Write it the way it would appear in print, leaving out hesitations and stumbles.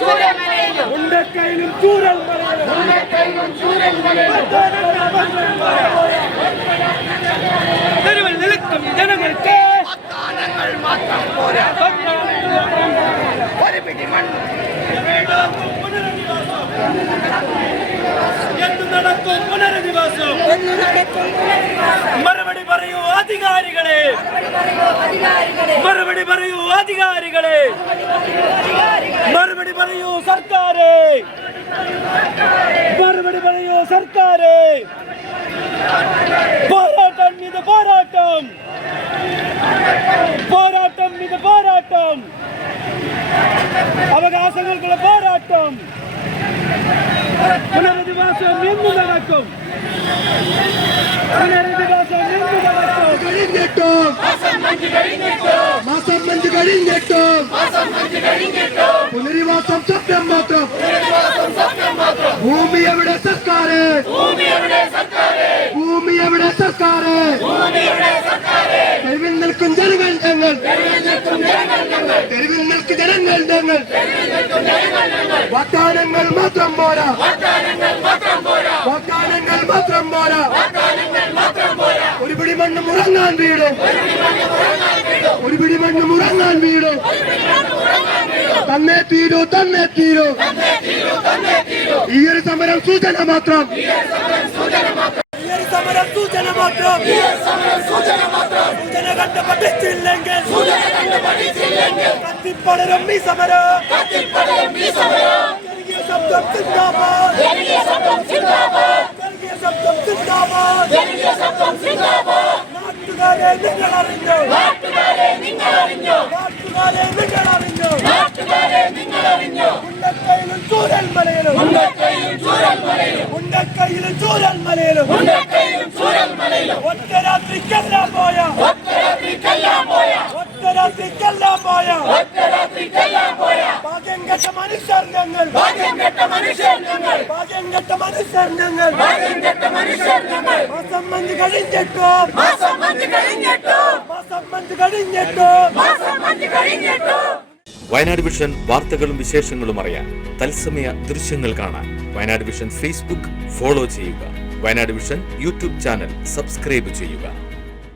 ചൂരൽമലയിലും തെരുവിൽ നിൽക്കും ജനങ്ങൾക്ക് എന്ന് നടക്കും പുനരധിവാസം. മറുപടി പറയൂ അധികാരികളെ, മറുപടി പറയൂ അധികാരികളെ, മറുപടി പറയൂ സർക്കാരെ, മറുപടി പറയൂ സർക്കാരെ. പോരാട്ടം ഇത് പോരാട്ടം, പോരാട്ടം ഇത് പോരാട്ടം, അവകാശങ്ങൾക്കുള്ള പോരാട്ടം. പുനരധിവാസം എന്ന് നടക്കും, പുനരധിവാസം എന്ന് നടക്കും. മാസം 5 കഴിഞ്ഞിട്ടും പുനരധിവാസം സ്വപ്നം മാത്രം. ഭൂമി എവിടെ സർക്കാര്, ഭൂമി എവിടെ സർക്കാര്. തെരുവിൽ നിൽക്കും ജനങ്ങൾ ഞങ്ങൾ, തെരുവിൽ നിൽക്കും ജനങ്ങൾ ഞങ്ങൾ. വാഗ്ദാനങ്ങൾ മാത്രം പോരാ, വാഗ്ദാനങ്ങൾ മാത്രം പോരാ. ഒരു പിടി മണ്ണ് മുറങ്ങാൻ വീടും, ഒരു പിടി മണ്ണ് മുറങ്ങാൻ വീടും. തന്നെ തീരൂ, തന്നെ തീരൂ. ഈ ഒരു സമരം സൂചന മാത്രം, സമരം സൂചന മാത്രം. സൂചന കണ്ട് പഠിച്ചില്ലെങ്കിൽ കത്തിപ്പടരും ഈ സമരം. ജനകീയ ശബ്ദം സിന്ദാബാദ്, ജനകീയ ശബ്ദം സിന്ദാബാദ്. നാട്ടുകാരെ നിങ്ങൾ അറിഞ്ഞോ, നാട്ടുകാരെ നിങ്ങൾ അറിഞ്ഞോ, നാട്ടുകാരെ നിങ്ങൾ അറിഞ്ഞോ, നാട്ടുകാരെ നിങ്ങൾ അറിഞ്ഞോ. ഉണ്ടക്കയിലും ചൂരൽമലയിലും, ഉണ്ടക്കയിലും ചൂരൽമലയിലും, ഉണ്ടക്കയിലും ചൂരൽമലയിലും, ഉണ്ടക്കയിലും ചൂരൽമലയിലും. ഒറ്റ രാത്രിക്കെല്ലാം പോയ, ഒറ്റ രാത്രിക്കെല്ലാം പോയ, ഒറ്റ രാത്രിക്കെല്ലാം പോയ, ഒറ്റ രാത്രിക്കെല്ലാം പോയ. ഭാഗ്യം കെട്ട മനുഷ്യർ ഞങ്ങൾ, ഭാഗ്യം കെട്ട മനുഷ്യർ ഞങ്ങൾ, ഭാഗ്യം കെട്ട മനുഷ്യർ ഞങ്ങൾ, ഭാഗ്യം കെട്ട മനുഷ്യർ ഞങ്ങൾ. മാസം 5 കഴിഞ്ഞിട്ടോ, മാസം 5 കഴിഞ്ഞിട്ടോ, മാസം 5 കഴിഞ്ഞിട്ടോ, മാസം 5 കഴിഞ്ഞിട്ടോ. വയനാട് വിഷൻ വാർത്തകളും വിശേഷങ്ങളും അറിയാൻ തത്സമയ ദൃശ്യങ്ങൾ കാണാൻ വയനാട് വിഷൻ ഫേസ്ബുക്ക് ഫോളോ ചെയ്യുക. Wayanad vision YouTube channel subscribe ചെയ്യുക.